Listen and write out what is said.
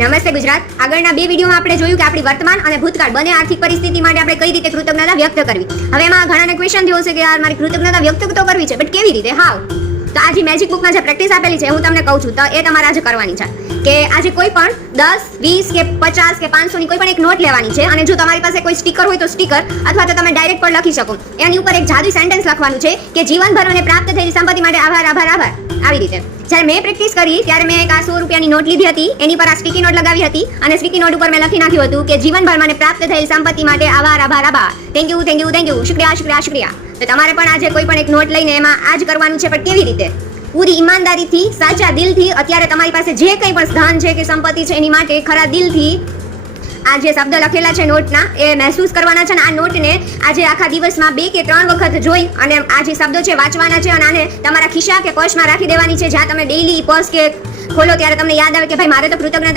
નમસ્તે ગુજરાત. આગળના બે વિડીયોમાં આપણે જોયું કે આપણી વર્તમાન અને ભૂતકાળ બંને આર્થિક પરિસ્થિતિ માટે આપણે કઈ રીતે કૃતજ્ઞતા વ્યક્ત કરવી. હવે એમાં ઘણાને ક્વેશ્ચન થયો છે કે યાર મારી કૃતજ્ઞતા વ્યક્ત તો કરવી છે બટ કેવી રીતે, હાવ. તો આ જે મેજિક બુકમાં જે પ્રેક્ટિસ આપેલી છે હું તમને કહું છું તો એ તમારે આજે કરવાની છે કે આજે કોઈ પણ 10, 20 કે 50 કે 500 ની કોઈ પણ એક નોટ લેવાની છે અને જો તમારી પાસે કોઈ સ્ટીકર હોય તો સ્ટીકર અથવા તો તમે ડાયરેક્ટ પણ લખી શકો. એની ઉપર એક જાદુઈ સેન્ટેન્સ લખવાનું છે કે જીવનભર મને પ્રાપ્ત થયેલી સંપત્તિ માટે આભાર આભાર આભાર. આવી રીતે જ્યારે મેં પ્રેક્ટિસ કરી ત્યારે મેં એક આ 100 રૂપિયાની નોટ લીધી હતી, એની પર આ સ્ટીકી નોટ લગાવી હતી અને સ્ટીકી નોટ ઉપર મેં લખી નાખ્યું હતું કે જીવનભર મને પ્રાપ્ત થયેલી સંપત્તિ માટે આભાર આભાર આભાર. Thank you thank you thank you, શુક્રિયા શુક્રિયા શુક્રિયા. તો તમારે પણ આજે કોઈ પણ એક નોટ લઈને એમાં આ જ કરવાનું છે, પણ કેવી રીતે? પૂરી ઈમાનદારીથી, સાચા દિલથી. અત્યારે તમારી પાસે જે કંઈ પણ ધન છે કે સંપત્તિ છે એની માટે ખરા દિલથી આ જે શબ્દ લખેલા છે નોટના એ મહેસૂસ કરવાના છે અને આ નોટને આજે આખા દિવસમાં 2 કે 3 વખત જોઈ અને આ જે શબ્દો છે વાંચવાના છે અને આને તમારા ખિસ્સા કે પર્સમાં રાખી દેવાની છે. જ્યાં તમે ડેઈલી પર્સ કે ખોલો ત્યારે તમને યાદ આવે કે ભાઈ મારે તો કૃતજ્ઞતા